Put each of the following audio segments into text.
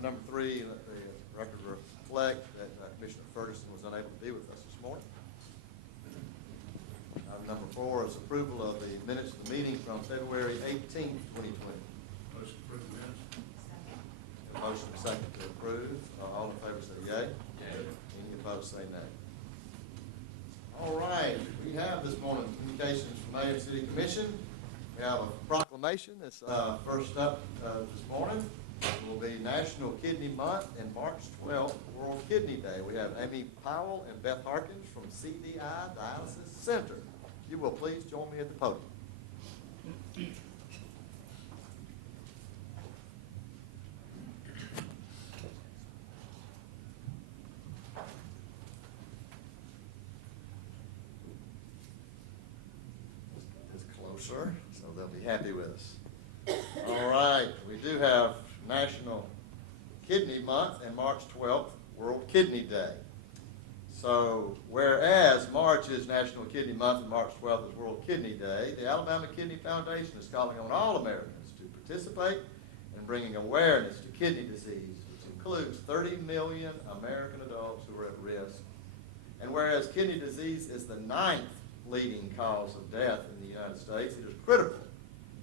Item number 3, let the record reflect that Commissioner Ferguson was unable to be with us this morning. Item number 4 is approval of the minutes of the meeting from February 18th, 2020. Motion to approve the minutes. A motion and second to approve. All in favor say yea. Yea. Any opposed say nay. All right, we have this morning communications from Mayor and City Commission. We have a proclamation that's first up this morning. It will be National Kidney Month and March 12th, World Kidney Day. We have Amy Powell and Beth Harkins from CDI Dialysis Center. If you will please join me at the podium. Closer, so they'll be happy with us. All right, we do have National Kidney Month and March 12th, World Kidney Day. So, whereas March is National Kidney Month and March 12th is World Kidney Day, the Alabama Kidney Foundation is calling on all Americans to participate in bringing awareness to kidney disease, which includes 30 million American adults who are at risk. And whereas kidney disease is the 9th leading cause of death in the United States, it is critical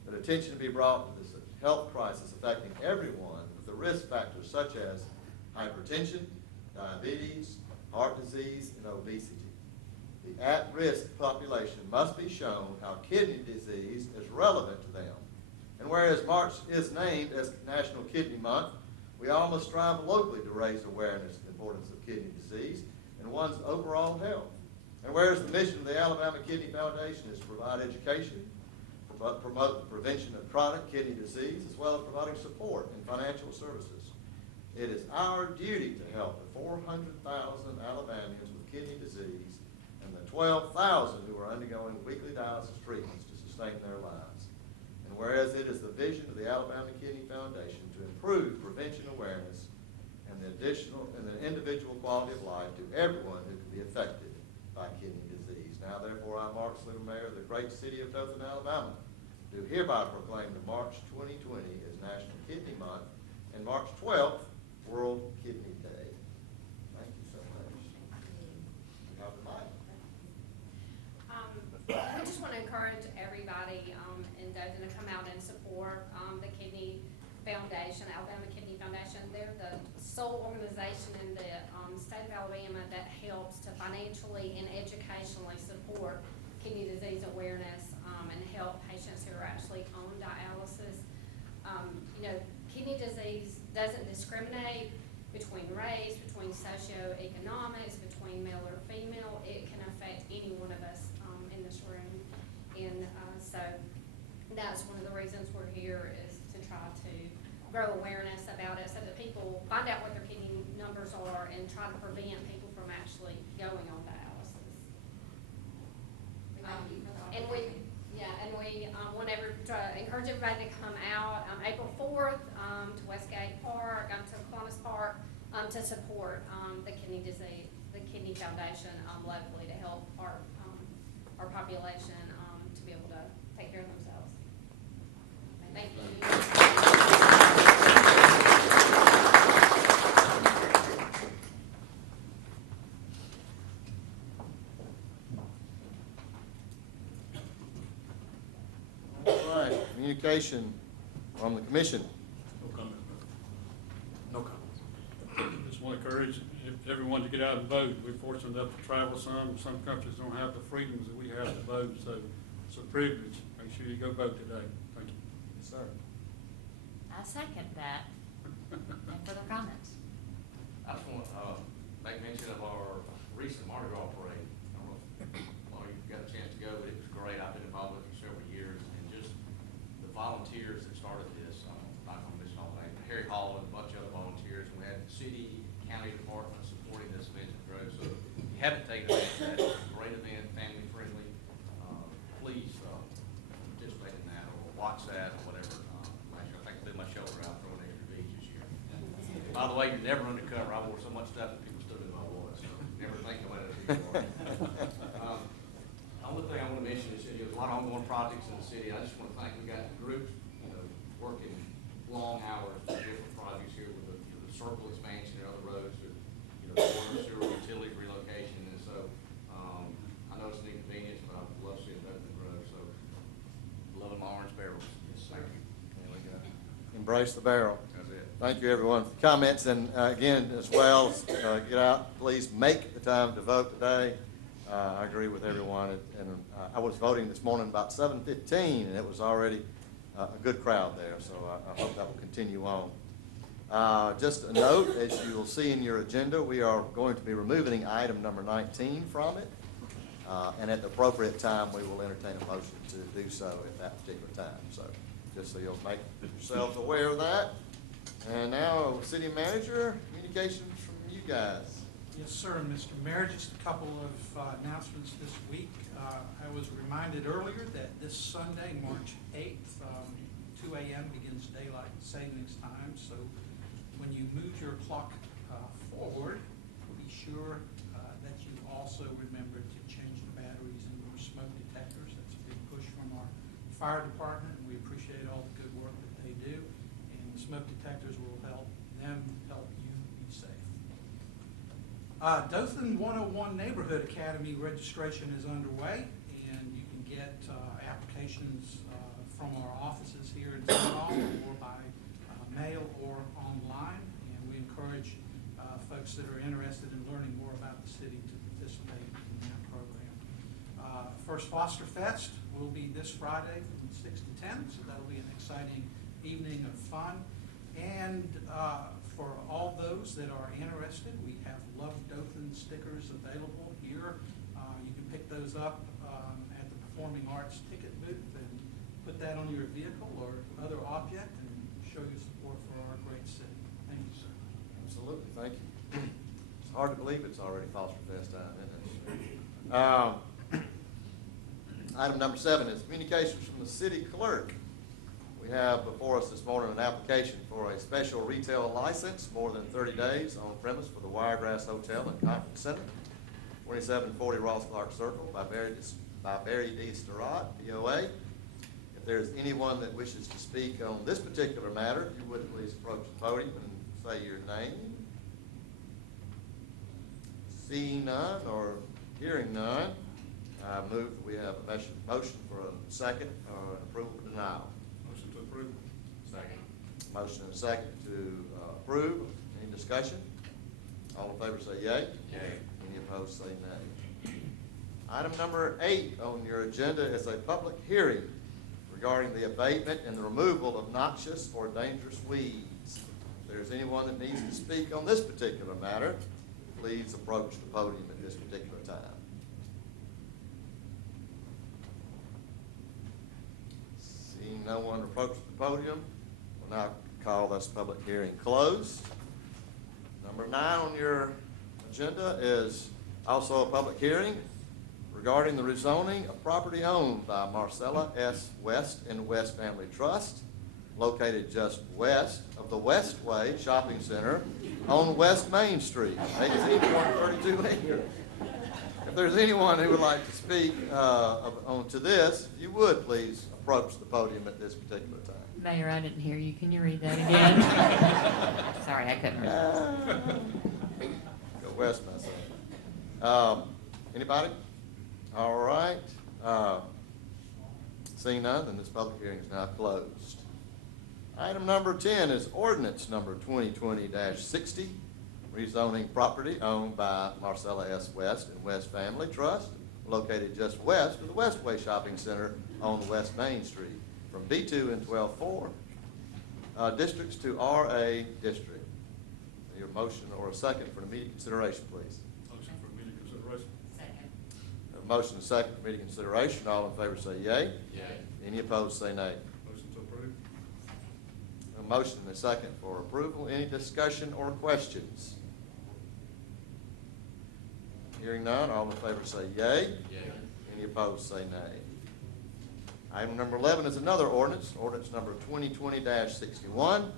that attention be brought to this health crisis affecting everyone with the risk factors such as hypertension, diabetes, heart disease, and obesity. The at-risk population must be shown how kidney disease is relevant to them. And whereas March is named as National Kidney Month, we all must strive locally to raise awareness of the importance of kidney disease and one's overall health. And whereas the mission of the Alabama Kidney Foundation is to provide education, promote the prevention of chronic kidney disease, as well as providing support and financial services, it is our duty to help the 400,000 Alabamians with kidney disease and the 12,000 who are undergoing weekly dialysis treatments to sustain their lives. And whereas it is the vision of the Alabama Kidney Foundation to improve prevention awareness and the individual quality of life to everyone who can be affected by kidney disease. Now, therefore, I, Mark Slipper, Mayor of the great city of Dothan, Alabama, do hereby proclaim that March 2020 is National Kidney Month and March 12th, World Kidney Day. Thank you so much. You have the mic. I just want to encourage everybody in Dothan to come out and support the Kidney Foundation, Alabama Kidney Foundation. They're the sole organization in the state of Alabama that helps to financially and educationally support kidney disease awareness and help patients who are actually on dialysis. Kidney disease doesn't discriminate between race, between socioeconomics, between male or female. It can affect any one of us in this room. And so that's one of the reasons we're here, is to try to grow awareness about it so that people find out what their kidney numbers are and try to prevent people from actually going on dialysis. And we want to encourage everybody to come out April 4th to Westgate Park, to Kiwanis Park, to support the Kidney Foundation locally to help our population to be able to take care of themselves. Thank you. Communication from the commission. No comment. No comments. Just want to encourage everyone to get out and vote. We're fortunate enough to travel some. Some countries don't have the freedoms that we have to vote, so it's a privilege. Make sure you go vote today. Thank you. Yes, sir. I second that. Any further comments? I just want to make mention of our recent Mardi Gras parade. I don't know if all of you got a chance to go, but it was great. I've been involved with it for several years, and just the volunteers that started this, I'm not going to mention all the names, Harry Hall and a bunch of other volunteers, and we had the city, county department supporting this event at Grove. So if you haven't taken advantage of that, it's a great event, family friendly. Please participate in that or watch that or whatever. I think I threw my shoulder out throwing extra beads this year. By the way, you're never undercover. I wore so much stuff that people stood in my voice. So never think about it before. The only thing I want to mention is there's a lot of ongoing projects in the city. I just want to thank, we got groups, working long hours for different projects here with the circle expansion and other roads, or, water, sewer, utilities relocation, and so, I know it's an inconvenience, but I'd love to see it Dothan grow, so, loving my orange barrels. Yes, sir. There we go. Embrace the barrel. That's it. Thank you, everyone, for comments, and again, as well, get out, please make the time to vote today. I agree with everyone, and I was voting this morning about 7:15, and it was already a good crowd there, so I hope that will continue on. Just a note, as you will see in your agenda, we are going to be removing item number 19 from it, and at the appropriate time, we will entertain a motion to do so at that particular time. So just so you'll make yourselves aware of that. And now, City Manager, communications from you guys. Yes, sir, Mr. Mayor, just a couple of announcements this week. I was reminded earlier that this Sunday, March 8th, 2 a.m. begins daylight savings time. So when you move your clock forward, be sure that you also remember to change the batteries in your smoke detectors. That's a big push from our fire department, and we appreciate all the good work that they do. And the smoke detectors will help them help you be safe. Dothan 101 Neighborhood Academy registration is underway, and you can get applications from our offices here in City Hall or by mail or online. And we encourage folks that are interested in learning more about the city to participate in that program. First Foster Fest will be this Friday from 6 to 10, so that'll be an exciting evening of fun. And for all those that are interested, we have Love Dothan stickers available here. You can pick those up at the Performing Arts ticket booth and put that on your vehicle or other object and show your support for our great city. Thank you, sir. Absolutely, thank you. It's hard to believe it's already Foster Fest time, isn't it? Item number 7 is communications from the city clerk. We have before us this morning an application for a special retail license, more than 30 days on premise for the Wiregrass Hotel and Conference Center, 2740 Ross Clark Circle by Barry D. Sturrott, BOA. If there's anyone that wishes to speak on this particular matter, if you would please approach the podium and say your name. Seeing none or hearing none, I move that we have a motion for a second or an approval or denial. Motion to approve. Second. Motion and a second to approve. Any discussion? All in favor say yea. Yea. Any opposed say nay. Item number 8 on your agenda is a public hearing regarding the abatement and the removal of noxious or dangerous weeds. If there's anyone that needs to speak on this particular matter, please approach the podium at this particular time. Seeing no one approach the podium, we'll now call this public hearing closed. Number 9 on your agenda is also a public hearing regarding the rezoning of property owned by Marcella S. West and West Family Trust, located just west of the Westway Shopping Center on West Main Street, 18.32 acres. If there's anyone who would like to speak to this, if you would please approach the podium at this particular time. Mayor, I didn't hear you. Can you read that again? Sorry, I couldn't read. Go west, myself. Anybody? All right. Seeing none, then this public hearing is now closed. Item number 10 is ordinance number 2020-60, rezoning property owned by Marcella S. West and West Family Trust, located just west of the Westway Shopping Center on West Main Street, from B2 and 12-4 districts to RA district. Your motion or a second for immediate consideration, please. Motion for immediate consideration. Second. A motion and second for immediate consideration. All in favor say yea. Yea. Any opposed say nay. Motion to approve. A motion and a second for approval. Any discussion or questions? Hearing none, all in favor say yea. Yea. Any opposed say nay. Item number 11 is another ordinance, ordinance number 2020-61.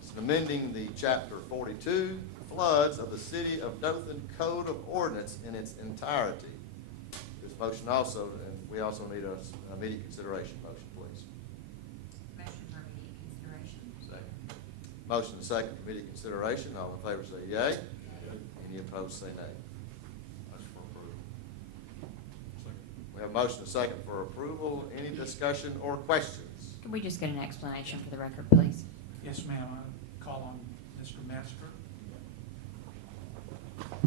It's amending the chapter 42, floods of the City of Dothan Code of Ordinance in its entirety. This motion also, and we also need a immediate consideration motion, please. Motion for immediate consideration. Second. Motion and second, committee consideration. All in favor say yea. Any opposed say nay. Motion for approval. Second. We have a motion and second for approval. Any discussion or questions? Can we just get an explanation for the record, please? Yes, ma'am, I call on Mr. Metzger.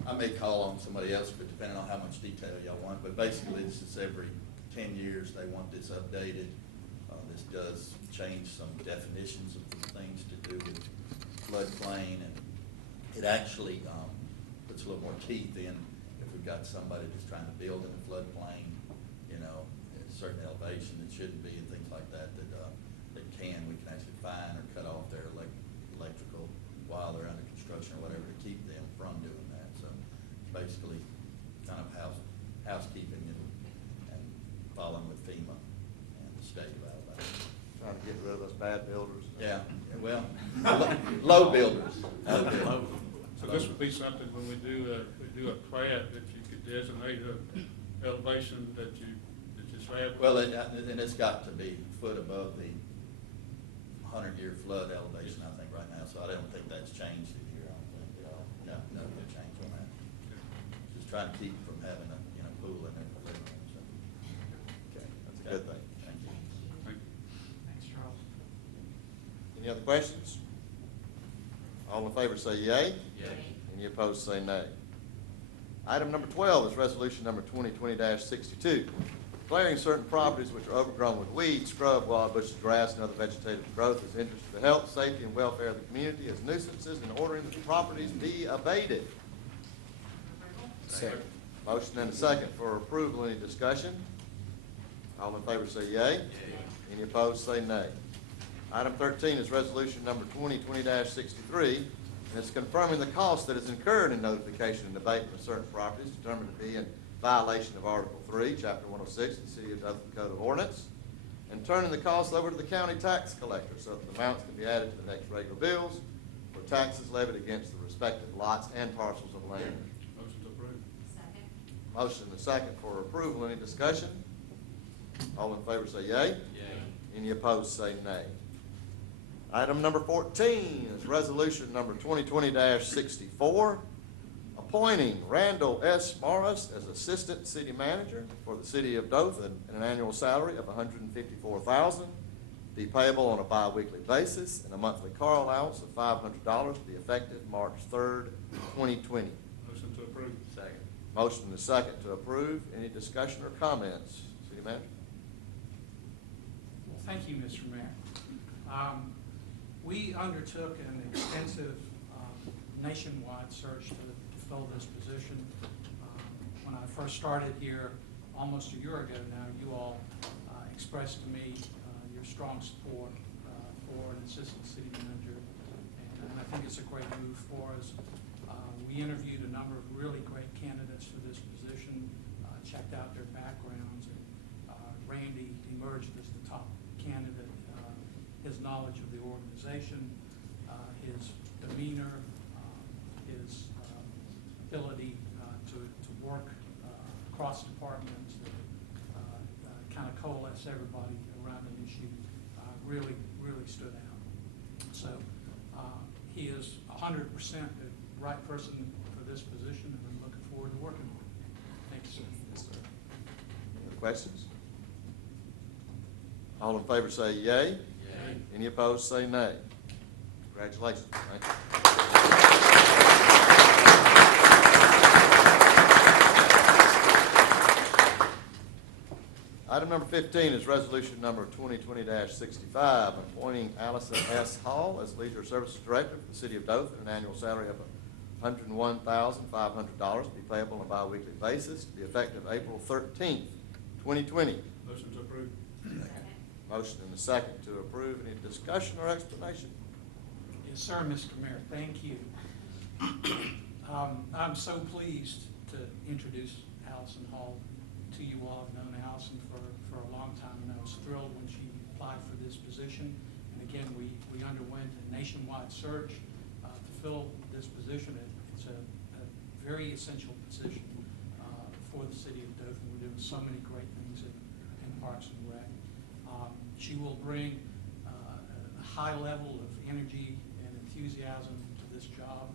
I may call on somebody else, but depending on how much detail y'all want, but basically this is every 10 years they want this updated. This does change some definitions of things to do with floodplain, and it actually puts a little more teeth in if we've got somebody that's trying to build in a floodplain, you know, at a certain elevation that shouldn't be and things like that, that we can actually fine or cut off their electrical while they're under construction or whatever to keep them from doing that. So it's basically kind of housekeeping and following with FEMA and the state about that. Trying to get rid of those bad builders. Yeah, well, low builders. Low builders. So this would be something when we do a plat, that you could designate a elevation that you slab. Well, and it's got to be a foot above the 100-year flood elevation, I think, right now, so I don't think that's changed in here, I don't think at all. No, no change on that. Just trying to keep from having a, pool in there for living room, so. Okay, that's a good thing. Thank you. Thank you. Thanks, Charles. Any other questions? All in favor say yea. Yay. Any opposed say nay. Item number 12 is resolution number 2020-62, declaring certain properties which are overgrown with weeds, scrub, wild bushes, grass, and other vegetative growth as interest to the health, safety, and welfare of the community as nuisances, and ordering that the properties be abated. Second. Motion and a second for approval. Any discussion? All in favor say yea. Any opposed say nay. Item 13 is resolution number 2020-63, and it's confirming the cost that is incurred in notification and abatement of certain properties determined to be in violation of Article 3, Chapter 106 of the City of Dothan Code of Ordinance, and turning the cost over to the county tax collector so that the amounts can be added to the next regular bills for taxes levied against the respective lots and parcels of land. Motion to approve. Second. Motion and a second for approval. Any discussion? All in favor say yea. Yay. Any opposed say nay. Item number 14 is resolution number 2020-64, appointing Randall S. Morris as Assistant City Manager for the City of Dothan at an annual salary of $154,000, be payable on a bi-weekly basis, and a monthly car allowance of $500 to be effective March 3rd, 2020. Motion to approve. Second. Motion and a second to approve. Any discussion or comments? City Manager? Well, thank you, Mr. Mayor. We undertook an extensive nationwide search to fill this position. When I first started here almost a year ago now, you all expressed to me your strong support for an assistant city manager, and I think it's a great move for us. We interviewed a number of really great candidates for this position, checked out their backgrounds, and Randy emerged as the top candidate. His knowledge of the organization, his demeanor, his ability to work across departments, kind of coalesce everybody around an issue, really stood out. So he is 100% the right person for this position, and I'm looking forward to working with him. Thank you, sir. Yes, sir. Any other questions? All in favor say yea. Yay. Any opposed say nay. Congratulations. Thank you. Item number 15 is resolution number 2020-65, appointing Allison S. Hall as Leisure Services Director for the City of Dothan, an annual salary of $101,500 to be payable on a bi-weekly basis to be effective April 13th, 2020. Motion to approve. Motion and a second to approve. Any discussion or explanation? Yes, sir, Mr. Mayor, thank you. I'm so pleased to introduce Allison Hall to you all. I've known Allison for a long time, and I was thrilled when she applied for this position. And again, we underwent a nationwide search to fill this position. It's a very essential position for the city of Dothan. We're doing so many great things in Parks and Rec. She will bring a high level of energy and this job.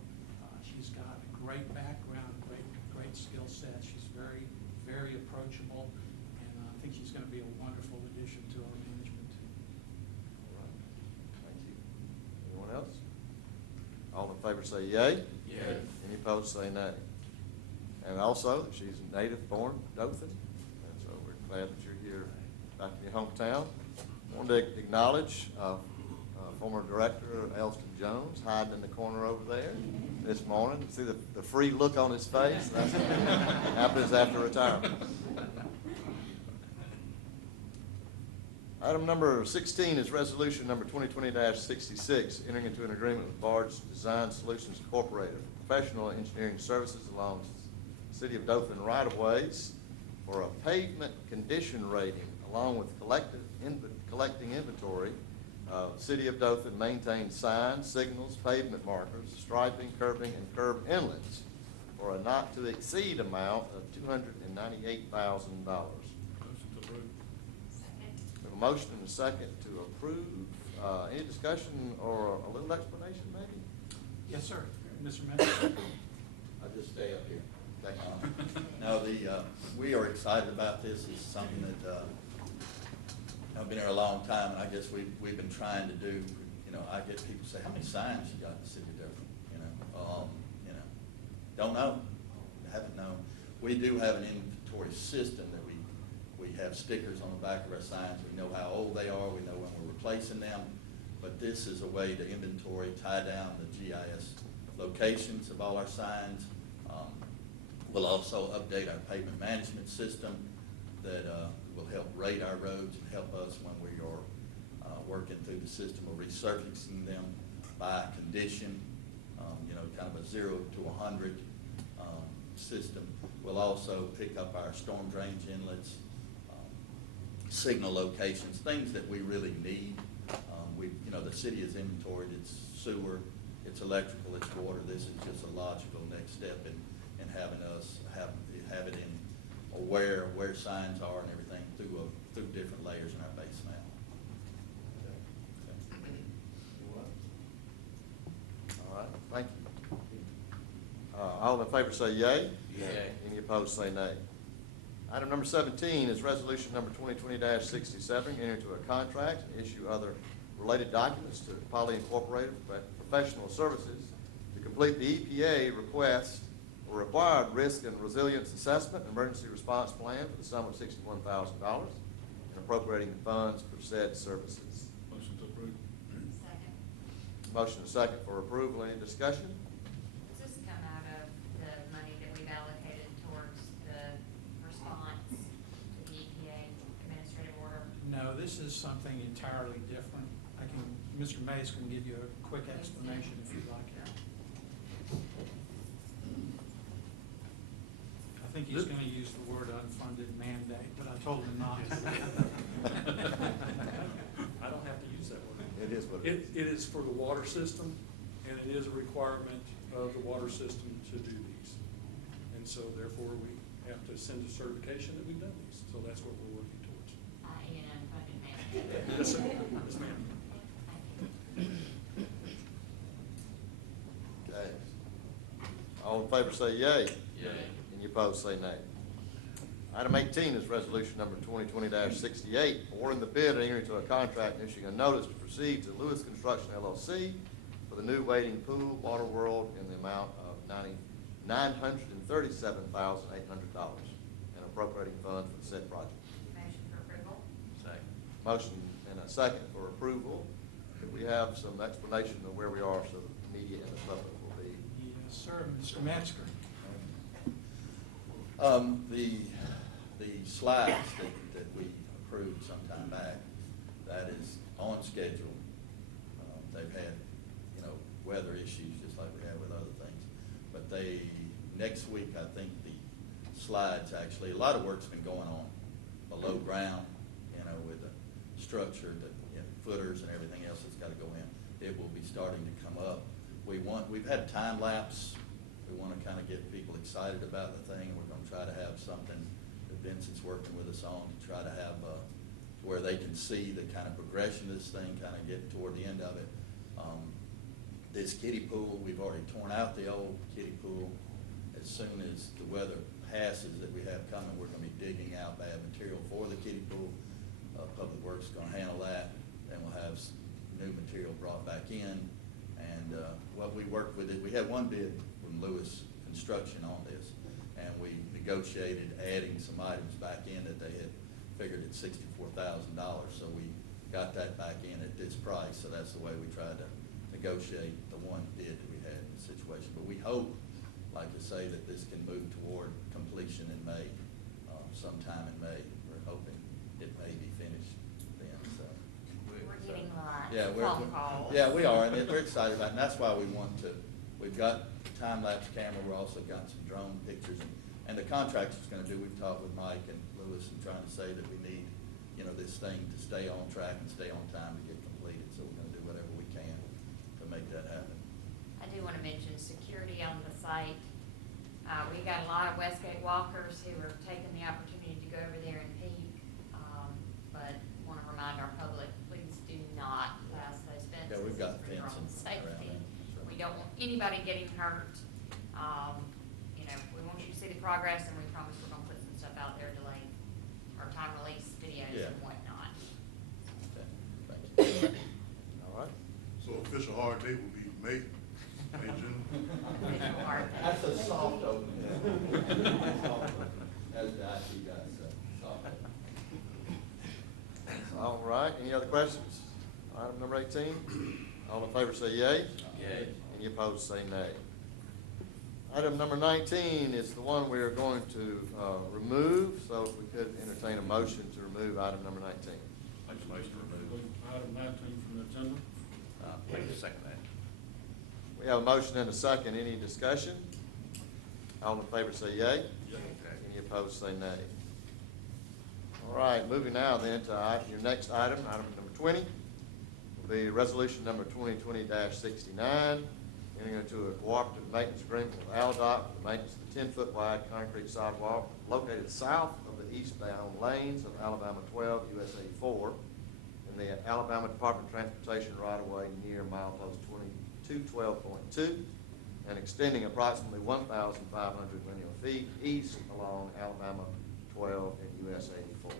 She's got a great background, great skill set. She's very, very approachable, and I think she's going to be a wonderful addition to our management team. All right. Thank you. Anyone else? All in favor say yea. Yea. Any opposed say nay. And also, she's native-born Dothan, and so we're glad that you're here back in your hometown. Wanted to acknowledge former director Elston Jones hiding in the corner over there this morning. See the free look on his face? That's what happens after retirement. Item number 16 is resolution number 2020-66, entering into an agreement with Bard's Design Solutions Incorporated for professional engineering services along the City of Dothan right-of-ways for a pavement condition rating, along with collecting inventory of City of Dothan maintained signs, signals, pavement markers, striping, curbing, and curb inlets for a not-to-exceed amount of $298,000. Motion to approve. We have a motion and a second to approve. Any discussion or a little explanation, maybe? Yes, sir. Mr. Manager? I'll just stay up here. No, we are excited about this. It's something that, I've been here a long time, and I guess we've been trying to do, I get people say, how many signs you got in the city of Dothan? Don't know, haven't known. We do have an inventory system that we have stickers on the back of our signs. We know how old they are, we know when we're replacing them, but this is a way to inventory, tie down the GIS locations of all our signs. We'll also update our pavement management system that will help rate our roads and help us when we are working through the system of resurfacing them by condition, kind of a 0 to 100 system. We'll also pick up our storm drainage inlets, signal locations, things that we really need. The city is inventoried, it's sewer, it's electrical, it's water. This is just a logical next step in having us have it in aware of where signs are and everything through different layers in our base map. All right, thank you. All in favor say yea. Yea. Any opposed say nay. Item number 17 is resolution number 2020-67, enter into a contract and issue other related documents to Poly Incorporated for professional services to complete the EPA request for required risk and resilience assessment and emergency response plan for the sum of $61,000 and appropriating the funds for said services. Motion to approve. Second. Motion and second for approval. Any discussion? Does this come out of the money that we've allocated towards the response to the EPA administrative order? No, this is something entirely different. Mr. Mays can give you a quick explanation if you'd like. I think he's going to use the word unfunded mandate, but I told him not. I don't have to use that word. It is what it is. It is for the water system, and it is a requirement of the water system to do these. And so therefore, we have to send a certification that we've done these. So that's what we're working towards. In unfunded mandate. Yes, sir. Yes, ma'am. Okay. All in favor say yea. Yea. Any opposed say nay. Item 18 is resolution number 2020-68, awarding the bid and entering into a contract and issuing a notice to proceed to Lewis Construction LLC for the new wading pool, Water World, in the amount of $937,800 and appropriating funds for the said project. Motion for approval? Second. Motion and a second for approval. Could we have some explanation of where we are so the media and the public will be? Yes, sir. Mr. Metzger. The slides that we approved some time back, that is on schedule. They've had, weather issues just like we have with other things. But next week, I think the slides actually, a lot of work's been going on below ground, with the structure, the footers and everything else that's got to go in. It will be starting to come up. We've had time lapse. We want to kind of get people excited about the thing, and we're going to try to have something that Vincent's working with us on to try to have where they can see the kind of progression of this thing, kind of get toward the end of it. this kiddie pool, we've already torn out the old kiddie pool. As soon as the weather passes that we have coming, we're gonna be digging out bad material for the kiddie pool. Public Works is gonna handle that, then we'll have new material brought back in. And, what we worked with it, we had one bid from Lewis Construction on this, and we negotiated adding some items back in that they had figured at $64,000. So we got that back in at this price, so that's the way we tried to negotiate the one bid that we had in the situation. But we hope, like I say, that this can move toward completion in May, sometime in May. We're hoping it may be finished then, so. We're getting lots Yeah, of phone calls. yeah, we are, and we're excited about it, and that's why we want to, we've got time-lapse camera, we're also got some drone pictures, and the contractor's gonna do, we've talked with Mike and Lewis and trying to say that we need, you know, this thing to stay on track and stay on time to get completed, so we're gonna do whatever we can to make that happen. I do want to mention security on the site. We got a lot of Westgate walkers who are taking the opportunity to go over there and peek. But want to remind our public, please do not pass those fences. Yeah, we've got for your own fencing around safety. there, so. We don't want anybody getting hurt. You know, we want you to see the progress, and we promise we're gonna put some stuff out there delaying our time release videos Yeah. and whatnot. Okay, thank you. All right. So official hard date will be May, June. Official hard date. That's a soft open. As the IT guy said, soft open. All right, any other questions? Item number 18, all in favor say yea. Yay. Any opposed say nay. Item number 19 is the one we are going to remove, so if we could entertain a motion to remove item number 19. Make a motion to remove. Remove item 19 from the agenda. Make a second that. We have a motion and a second, any discussion? All in favor say yea. Any opposed say nay. All right, moving now then to your next item, item number 20, will be resolution number 2020-69, entering into a cooperative maintenance agreement with AlDOT for the maintenance of the 10-foot wide concrete sidewalk located south of the eastbound lanes of Alabama 12, US 84, in the Alabama Department of Transportation right-of-way near milepost 2212.2, and extending approximately 1,500 linear feet east along Alabama 12 and US 84.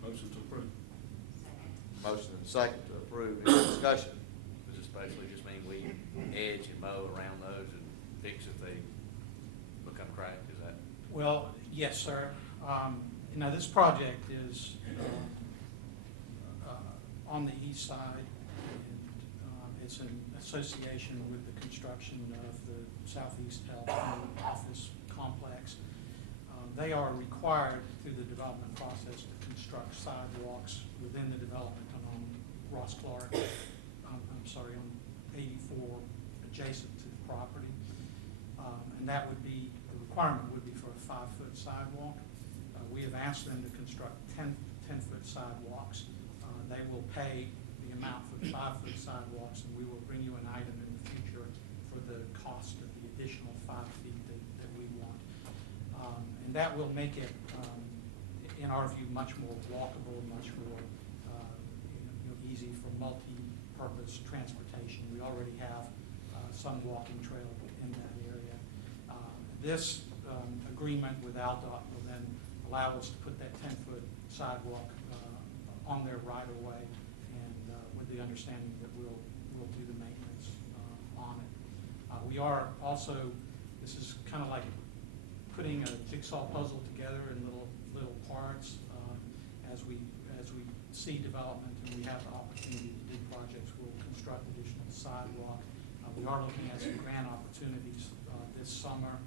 Motion to approve. Second. Motion and second to approve. Any discussion? Does this basically just mean we edge and mow around those and fix if they become cracked, is that? Well, yes, sir. You know, this project is on the east side, and it's an association with the construction of the Southeast Alabama office complex. They are required through the development process to construct sidewalks within the development and on Ross Clark, on 84, adjacent to the property. And that would be, the requirement would be for a 5-foot sidewalk. We have asked them to construct 10-foot sidewalks. They will pay the amount for the 5-foot sidewalks, and we will bring you an item in the future for the cost of the additional 5 feet that we want. And that will make it, in our view, much more walkable, much more easy for multi-purpose transportation. We already have some walking trail in that area. This agreement with AlDOT will then allow us to put that 10-foot sidewalk on their right-of-way, and with the understanding that we'll do the maintenance on it. We are also, this is kind of like putting a jigsaw puzzle together in little parts. As we see development and we have the opportunity to do projects, we'll construct additional sidewalk. We are looking at some grant opportunities this summer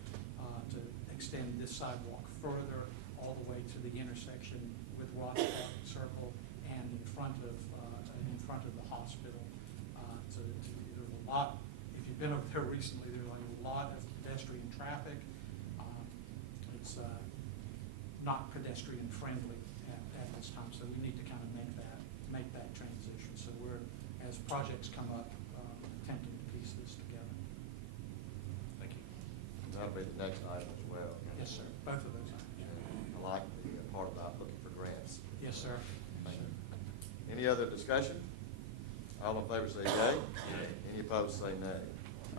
to extend this sidewalk further all the way to the intersection with Ross Park Circle and in front of the hospital. There's a lot, if you've been over there recently, there's like a lot of pedestrian traffic. It's not pedestrian friendly at this time, so we need to kind of make that transition. So we're, as projects come up, attempting to piece this together. Thank you. That'll be the next item as well. Yes, sir. Both of those items. I like the part about looking for grants. Yes, sir. Any other discussion? All in favor say yea. Any opposed say nay.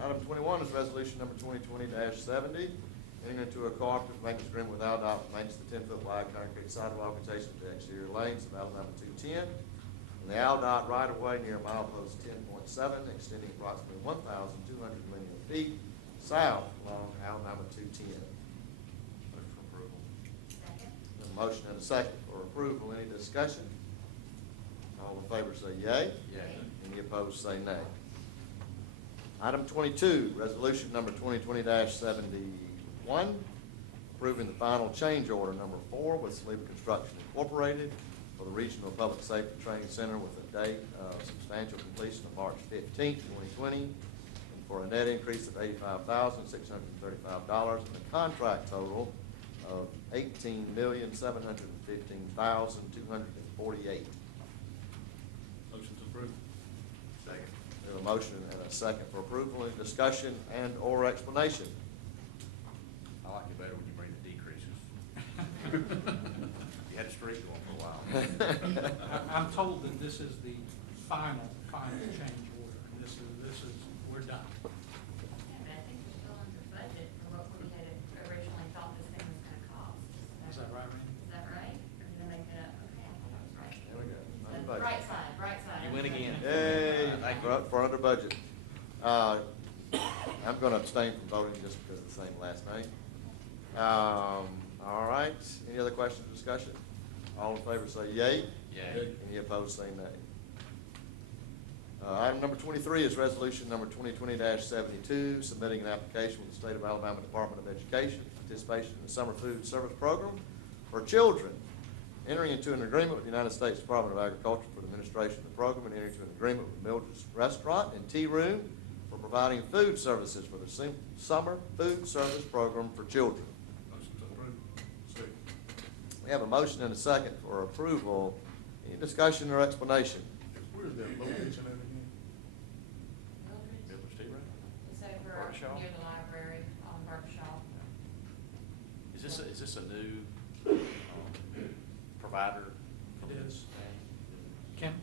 Item 21 is resolution number 2020-70, entering into a cooperative maintenance agreement with Aldott for maintenance of the 10-foot wide concrete sidewalk adjacent to exterior lanes of Alabama 210 and the Aldott right-of-way near milepost 10.7, extending approximately 1,200 linear feet south along Alabama 210. Move for approval. Second. A motion and a second for approval. Any discussion? All in favor say yea. Yay. Any opposed say nay. Item 22, resolution number 2020-71, approving the final change order number 4 with Saliba Construction Incorporated for the Regional Public Safety Training Center with a date of substantial completion of March 15, 2020, and for a net increase of $85,635 and a contract total of $18,715,248. Motion to approve. Second. We have a motion and a second for approval. Any discussion and/or explanation? I like it better when you bring the decreases. You had a streak going for a while. I'm told that this is the final change order. This is, we're done. Yeah, but I think we're still under budget for what we had originally thought this thing was gonna cost. Is that right, Randy? Is that right? Or did I make it up? Okay, I thought I was right. There we go. So, Right side, right side. You win again. Yay, Thank you. for under budget. I'm going to abstain from voting just because of the same last name. All right, any other questions or discussion? All in favor say yea. Yay. Any opposed say nay. Item number 23 is resolution number 2020-72, submitting an application with the State of Alabama Department of Education for participation in the Summer Food Service Program for children, entering into an agreement with the United States Department of Agriculture for the administration of the program, and entering into an agreement with Mildred's Restaurant and Tea Room for providing food services for the Summer Food Service Program for children. Motion to approve. Second. We have a motion and a second for approval. Any discussion or explanation? Where is that location at again? Mildred's. Mildred's Tea Room? It's over Barbershaw? near the library on Barbershaw. Is this a new provider? It is. Kim?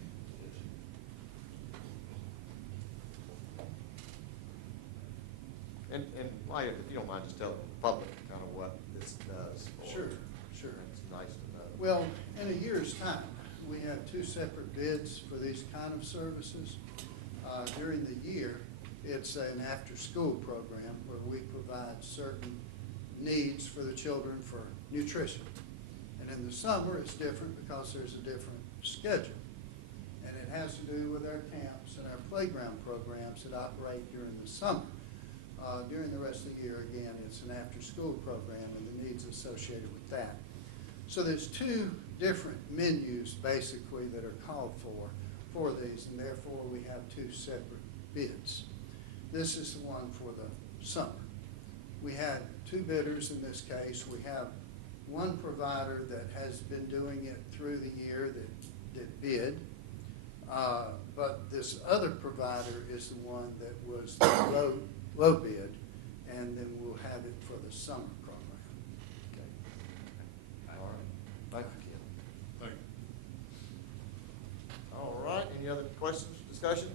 And Mike, if you don't mind, just telling the public kind of what this does. Sure. It's nice to know. Well, in a year's time, we have 2 separate bids for these kind of services. During the year, it's an after-school program where we provide certain needs for the children for nutrition. And in the summer, it's different because there's a different schedule. And it has to do with our camps and our playground programs that operate during the summer. During the rest of the year, again, it's an after-school program and the needs associated with that. So there's 2 different menus, basically, that are called for these, and therefore we have 2 separate bids. This is the one for the summer. We had 2 bidders in this case. We have one provider that has been doing it through the year that bid, but this other provider is the one that was the low bid, and then we'll have it for the summer program. Okay. All right. Thank you, Ken. Thank you. All right, any other questions, discussion?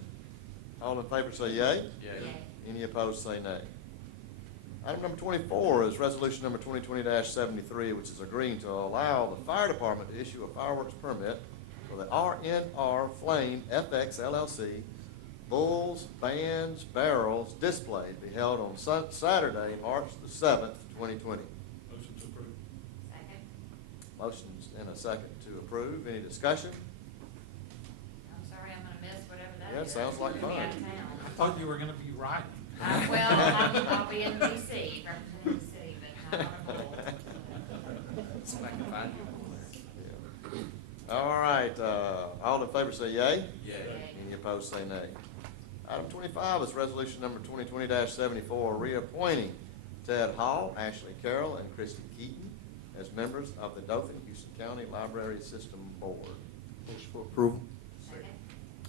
All in favor say yea. Yay. Any opposed say nay. Item number 24 is resolution number 2020-73, which is agreeing to allow the fire department to issue a fireworks permit for the RNR Flame FX LLC Bulls, Bands, Barrels display to be held on Saturday, March the 7th, 2020. Motion to approve. Second. Motions and a second to approve. Any discussion? I'm sorry, I'm gonna miss whatever that Yeah, is. sounds like I'm gonna be fun. out of town. I thought you were gonna be riding. Well, I'll be in DC, representing the city, but not on a bull. See if I can find you. All right, all in favor say yea. Yay. Any opposed say nay. Item 25 is resolution number 2020-74, reappointing Ted Hall, Ashley Carroll, and Christy Keaton as members of the Dothan Houston County Library System Board. Motion for approval. Second.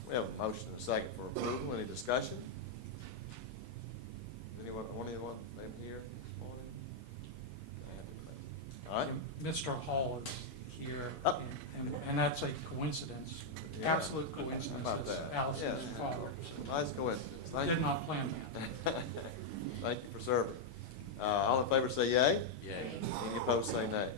We have a motion and a second for approval. Any discussion? Anyone here this morning? All right. Mr. Hall is here, Oh. and that's a coincidence, Yeah. absolute coincidence. How about It's that? Allison's Yeah. father. Nice coincidence. Thank Did you. not plan that. Thank you for serving. All in favor say yea. Yay. Any opposed say nay.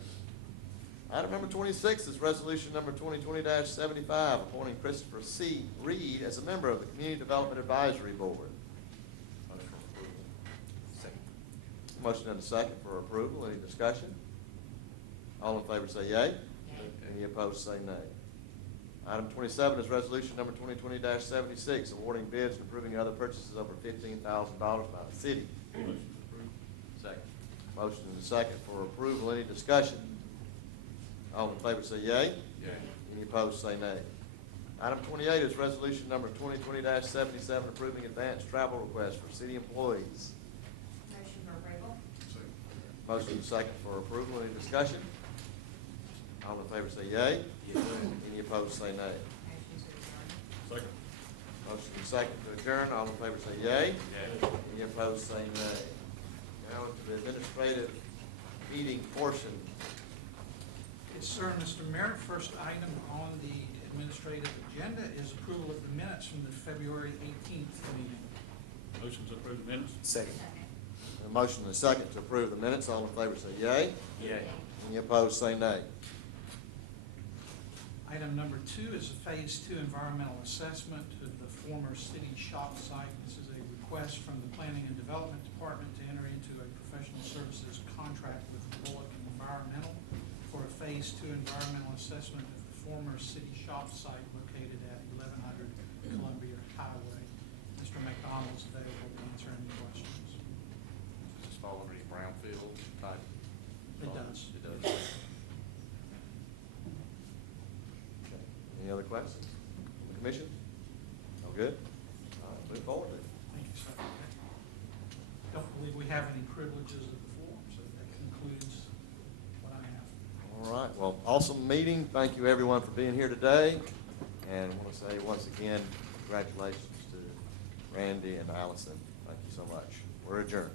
Item number 26 is resolution number 2020-75, appointing Christopher C. Reed as a member of the Community Development Advisory Board. Motion for approval. Second. Motion and a second for approval. Any discussion? All in favor say yea. Any opposed say nay. Item 27 is resolution number 2020-76, awarding bids and approving other purchases over $15,000 by the city. Motion approved. Second. Motion and a second for approval. Any discussion? All in favor say yea. Yay. Any opposed say nay. Item 28 is resolution number 2020-77, approving advanced travel requests for city employees. Motion for approval? Second. Motion and second for approval. Any discussion? All in favor say yea. Yay. Any opposed say nay. Motion to adjourn? Second. Motion and second to adjourn. All in favor say yea. Yay. Any opposed say nay. Now to the administrative meeting portion. Yes, sir, Mr. Mayor, first item on the administrative agenda is approval of the minutes from the February 18th meeting. Motion to approve the minutes. Second. A motion and a second to approve the minutes. All in favor say yea. Yay. Any opposed say nay. Item number 2 is a Phase 2 environmental assessment of the former city shop site. This is a request from the Planning and Development Department to enter into a professional services contract with Bullock Environmental for a Phase 2 environmental assessment of the former city shop site located at 1100 Columbia Highway. Mr. McDonald is available to answer any questions. Does this fall under any brownfield type? It does. It does. Okay. Any other questions from the commission? No good? All right, move forward then. Thank you, sir. Don't believe we have any privileges of the floor, so that concludes what I have. All right, well, awesome meeting. Thank you everyone for being here today. And I want to say once again, congratulations to Randy and Allison. Thank you so much. We're adjourned.